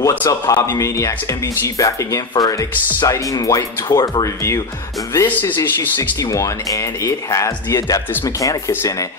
What's up, Hobby Maniacs? MBG back again for an exciting White Dwarf review. This is issue 61, and it has the Adeptus Mechanicus in it.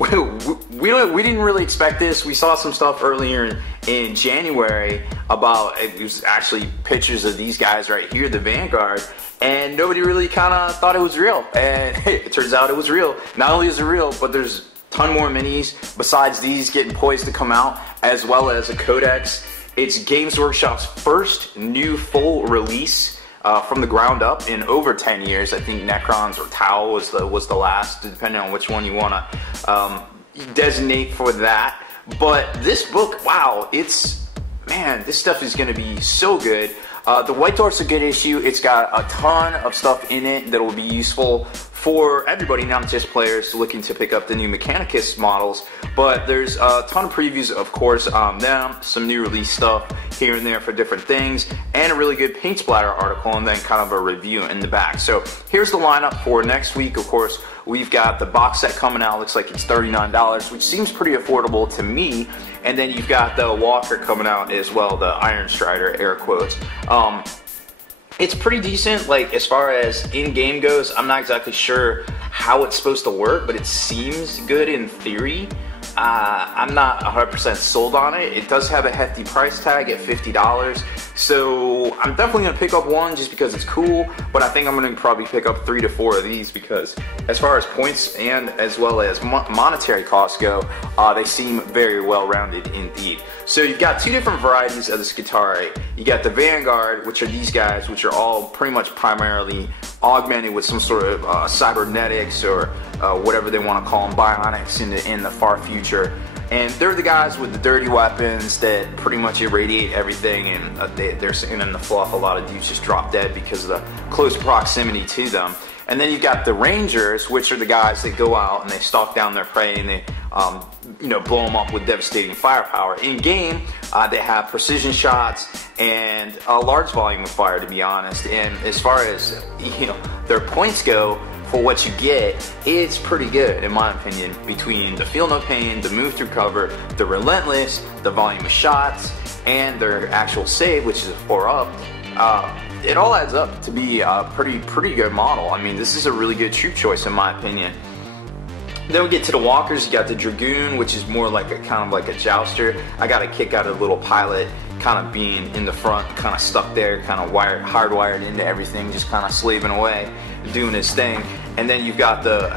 We didn't really expect this. We saw some stuff earlier in January about, it was actually pictures of these guys right here, the Vanguard, and nobody really kind of thought it was real. And it turns out it was real. Not only is it real, but there's a ton more minis besides these getting poised to come out, as well as a codex. It's Games Workshop's first new full release from the ground up in over 10 years. I think Necrons or Tau was the last, depending on which one you want to designate for that. But this book, wow, man, this stuff is going to be so good. The White Dwarf's a good issue. It's got a ton of stuff in it that will be useful for everybody, not just players looking to pick up the new Mechanicus models. But there's a ton of previews, of course, on them, some new release stuff here and there for different things, and a really good paint splatter article, and then kind of a review in the back. So here's the lineup for next week. Of course, we've got the box set coming out. Looks like it's $39, which seems pretty affordable to me. And then you've got the Walker coming out as well, the Iron Strider, air quotes. It's pretty decent, like, as far as in-game goes. I'm not exactly sure how it's supposed to work, but it seems good in theory. I'm not 100% sold on it. It does have a hefty price tag at $50, so I'm definitely going to pick up one just because it's cool, but I think I'm going to probably pick up 3 to 4 of these because as far as points and as well as monetary costs go, they seem very well-rounded indeed. So you've got two different varieties of the Skitarii. You got the Vanguard, which are these guys, which are all pretty much primarily augmented with some sort of cybernetics or whatever they want to call them, bionics in the far future. And they're the guys with the dirty weapons that pretty much irradiate everything, and they're sitting in the fluff. A lot of dudes just drop dead because of the close proximity to them. And then you've got the Rangers, which are the guys that go out and they stalk down their prey and they blow them up with devastating firepower. In game, they have precision shots and a large volume of fire, to be honest. And as far as their points go, for what you get, it's pretty good in my opinion. Between the feel no pain, the move through cover, the relentless, the volume of shots, and their actual save, which is a 4-up, it all adds up to be a pretty good model. I mean, this is a really good troop choice in my opinion. Then we get to the Walkers. You got the Dragoon, which is more like kind of like a jouster. I got a kick out of the little pilot kind of being in the front, kind of stuck there, kind of hardwired into everything, just kind of slaving away, doing his thing. And then you've got the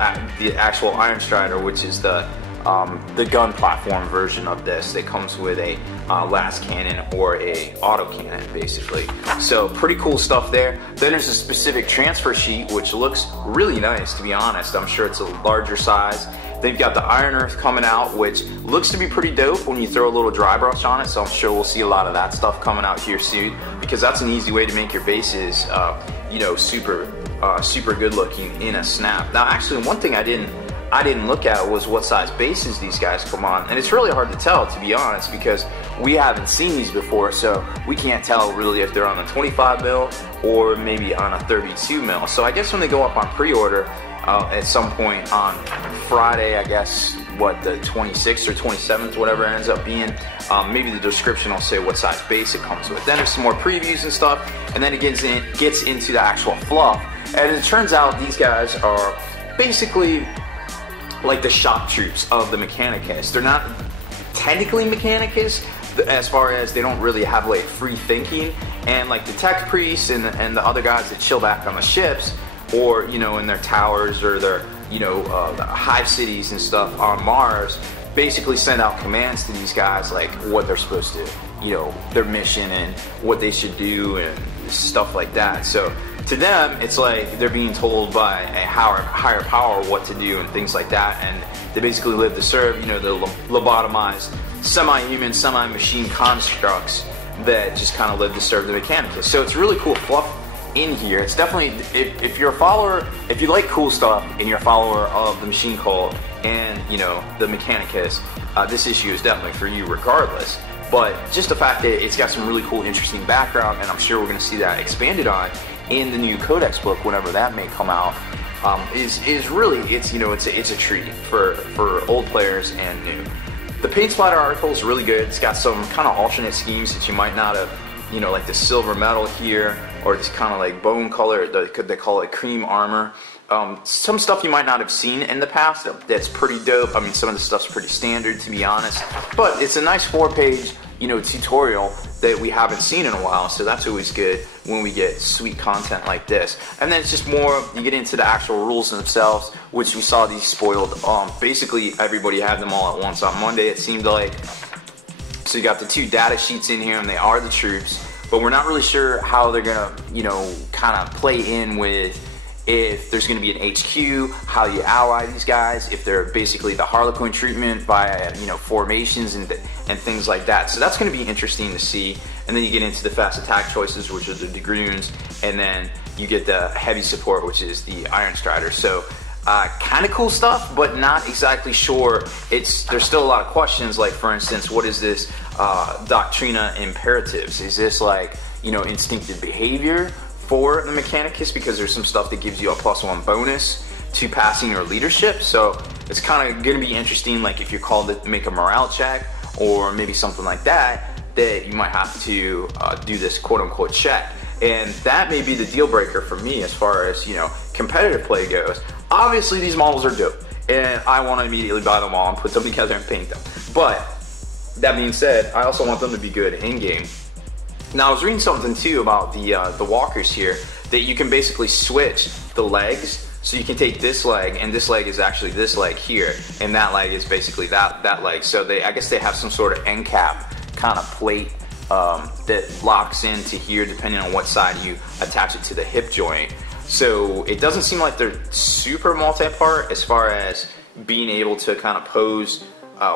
actual Iron Strider, which is the gun platform version of this that comes with a last cannon or a auto cannon, basically. So pretty cool stuff there. Then there's a specific transfer sheet, which looks really nice, to be honest. I'm sure it's a larger size. Then you've got the Iron Earth coming out, which looks to be pretty dope when you throw a little dry brush on it. So I'm sure we'll see a lot of that stuff coming out here soon, because that's an easy way to make your bases, super good looking in a snap. Now, actually, one thing I didn't look at was what size bases these guys come on, and it's really hard to tell, to be honest, because we haven't seen these before, so we can't tell really if they're on a 25 mil or maybe on a 32 mil. So I guess when they go up on pre-order at some point on Friday, I guess, what, the 26th or 27th, whatever it ends up being, maybe the description will say what size base it comes with. Then there's some more previews and stuff, and then it gets into the actual fluff, and it turns out these guys are basically like the shock troops of the Mechanicus. They're not technically Mechanicus as far as they don't really have like free thinking, and like the tech priests and the other guys that chill back on the ships, or in their towers or their the hive cities and stuff on Mars, basically send out commands to these guys, like what they're supposed to, their mission and what they should do and stuff like that. So to them, it's like they're being told by a higher power what to do and things like that, and they basically live to serve, the lobotomized, semi-human, semi-machine constructs that just kind of live to serve the Mechanicus. So it's really cool fluff in here. It's definitely, if you're a follower, if you like cool stuff and you're a follower of the Machine Cult and the Mechanicus, this issue is definitely for you regardless. But just the fact that it's got some really cool, interesting background, and I'm sure we're going to see that expanded on in the new Codex book whenever that may come out, is really, it's a treat for old players and new. The paint splatter article is really good. It's got some kind of alternate schemes that you might not have, you know, like the silver metal here, or this kind of like bone color, they call it cream armor. Some stuff you might not have seen in the past that's pretty dope. I mean, some of the stuff's pretty standard, to be honest, but it's a nice 4-page, you know, tutorial that we haven't seen in a while, so that's always good when we get sweet content like this. And then it's just more, you get into the actual rules themselves, which we saw these spoiled. Basically, everybody had them all at once on Monday, it seemed like. So you got the 2 data sheets in here, and they are the troops, but we're not really sure how they're gonna, you know, kind of play in with if there's going to be an HQ, how you ally these guys, if they're basically the Harlequin treatment via, you know, formations and things like that. So that's going to be interesting to see. And then you get into the fast attack choices, which are the Dragoons, and then you get the heavy support, which is the Iron Strider. So kind of cool stuff, but not exactly sure. There's still a lot of questions, like for instance, what is this Doctrina Imperatives? Is this like, you know, instinctive behavior for the Mechanicus, because there's some stuff that gives you a +1 bonus to passing or leadership? So it's kind of going to be interesting, like if you're called to make a morale check or maybe something like that, that you might have to do this quote-unquote check. And that may be the deal breaker for me as far as, you know, competitive play goes. Obviously these models are dope, and I want to immediately buy them all and put them together and paint them. But that being said, I also want them to be good in-game. Now I was reading something too about the walkers here, that you can basically switch the legs. So you can take this leg, and this leg is actually this leg here, and that leg is basically that leg. So I guess they have some sort of end cap kind of plate that locks into here depending on what side you attach it to the hip joint. So it doesn't seem like they're super multi-part as far as being able to kind of pose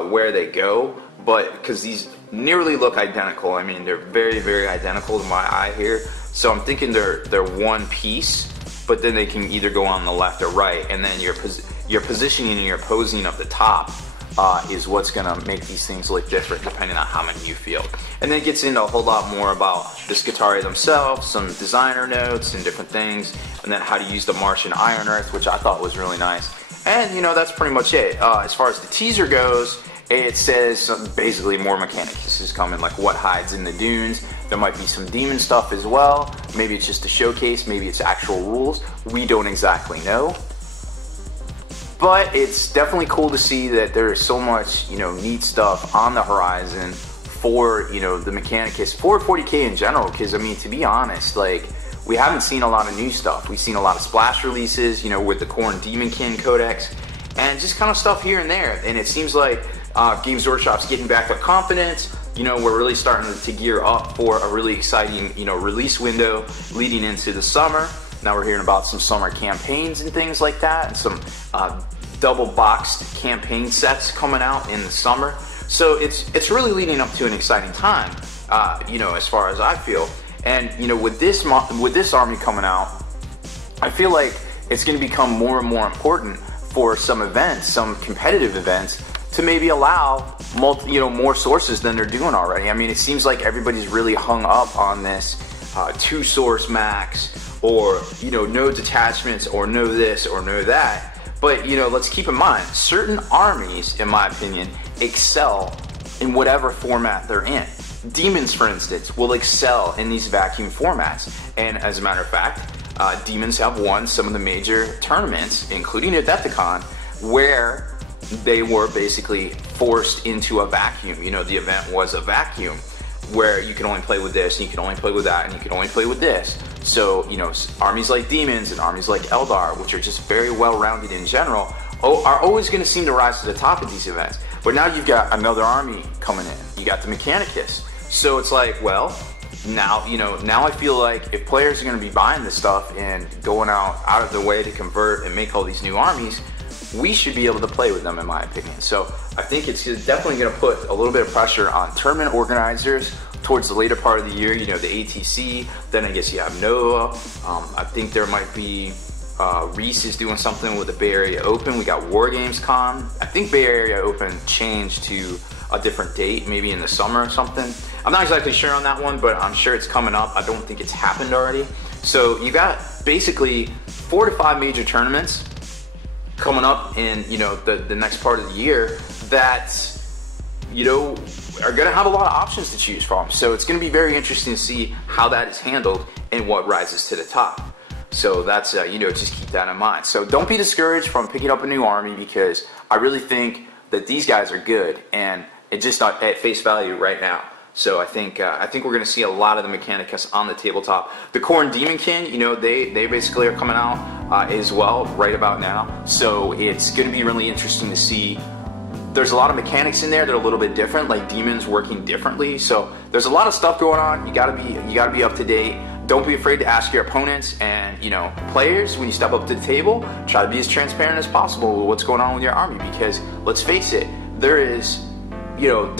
where they go, but because these nearly look identical. I mean, they're very, very identical to my eye here. So I'm thinking they're one piece, but then they can either go on the left or right, and then your positioning and your posing of the top is what's gonna make these things look different depending on how many you field. And then it gets into a whole lot more about the Scutari themselves, some designer notes and different things, and then how to use the Martian Iron Earth, which I thought was really nice. And you know, that's pretty much it. As far as the teaser goes, it says basically more Mechanicus is coming, like what hides in the dunes. There might be some demon stuff as well. Maybe it's just a showcase, maybe it's actual rules. We don't exactly know. But it's definitely cool to see that there is so much, you know, neat stuff on the horizon for, you know, the Mechanicus, for 40K in general. Because I mean, to be honest, like, we haven't seen a lot of new stuff. We've seen a lot of splash releases, you know, with the Khorne Demonkin Codex, and just kind of stuff here and there. And it seems like Games Workshop's getting back up confidence. You know, we're really starting to gear up for a really exciting, you know, release window leading into the summer. Now we're hearing about some summer campaigns and things like that, and some double boxed campaign sets coming out in the summer. So it's really leading up to an exciting time, you know, as far as I feel. And you know, with this army coming out, I feel like it's going to become more and more important for some events, some competitive events, to maybe allow more sources than they're doing already. I mean, it seems like everybody's really hung up on this 2-source max, or you know, no detachments, or no this or no that. But you know, let's keep in mind, certain armies, in my opinion, excel in whatever format they're in. Demons, for instance, will excel in these vacuum formats, and as a matter of fact, demons have won some of the major tournaments, including Adepticon, where they were basically forced into a vacuum. You know, the event was a vacuum where you can only play with this, and you can only play with that, and you can only play with this. So, you know, armies like Demons and armies like Eldar, which are just very well-rounded in general, are always going to seem to rise to the top of these events. But now you've got another army coming in. You got the Mechanicus. So it's like, well, now, you know, now I feel like if players are going to be buying this stuff and going out of their way to convert and make all these new armies, we should be able to play with them, in my opinion. So I think it's definitely going to put a little bit of pressure on tournament organizers towards the later part of the year. You know, the ATC, then I guess you have Nova. I think there might be, Reese is doing something with the Bay Area Open. We got War Games Con. I think Bay Area Open changed to a different date, maybe in the summer or something. I'm not exactly sure on that one, but I'm sure it's coming up. I don't think it's happened already. So you got basically 4 to 5 major tournaments coming up in, you know, the next part of the year that you know, are going to have a lot of options to choose from. So it's going to be very interesting to see how that is handled and what rises to the top. So that's, you know, just keep that in mind. So don't be discouraged from picking up a new army, because I really think that these guys are good, and it's just not at face value right now. So I think we're going to see a lot of the Mechanicus on the tabletop. The Khorne Demonkin, you know, they basically are coming out as well right about now. So it's going to be really interesting to see. There's a lot of mechanics in there that are a little bit different, like demons working differently. So there's a lot of stuff going on. You gotta be up to date. Don't be afraid to ask your opponents and, you know, players when you step up to the table. Try to be as transparent as possible with what's going on with your army, because let's face it, there is, you know,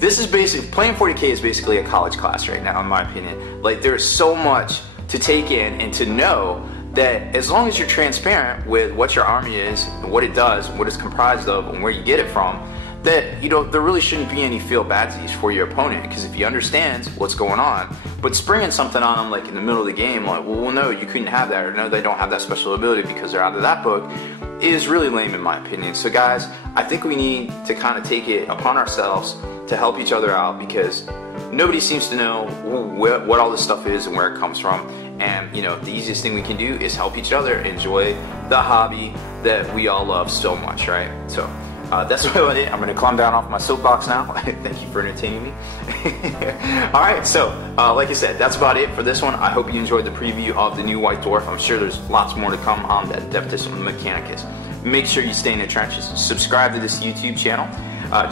this is basically, playing 40K is basically a college class right now, in my opinion. Like, there's so much to take in and to know that as long as you're transparent with what your army is and what it does, what it's comprised of, and where you get it from, that, you know, there really shouldn't be any feel badsies for your opponent, because if he understands what's going on, but springing something on them like in the middle of the game, like, well, no, you couldn't have that, or no, they don't have that special ability because they're out of that book, is really lame in my opinion. So guys, I think we need to kind of take it upon ourselves to help each other out, because nobody seems to know what all this stuff is and where it comes from. And, you know, the easiest thing we can do is help each other enjoy the hobby that we all love so much, right? So that's about it. I'm going to climb down off my soapbox now. Thank you for entertaining me. Alright, so like I said, that's about it for this one. I hope you enjoyed the preview of the new White Dwarf. I'm sure there's lots more to come on the Adeptus Mechanicus. Make sure you stay in the trenches. Subscribe to this YouTube channel.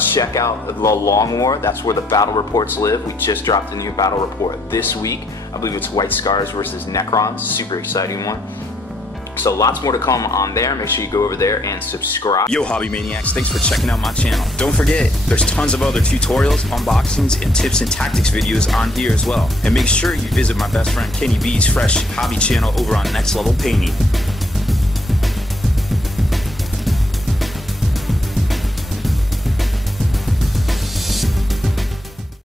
Check out the Long War. That's where the battle reports live. We just dropped a new battle report this week. I believe it's White Scars versus Necrons. Super exciting one. So lots more to come on there. Make sure you go over there and subscribe. Yo, Hobby Maniacs, thanks for checking out my channel. Don't forget, there's tons of other tutorials, unboxings, and tips and tactics videos on here as well. And make sure you visit my best friend Kenny B's Fresh Hobby channel over on Next Level Painting.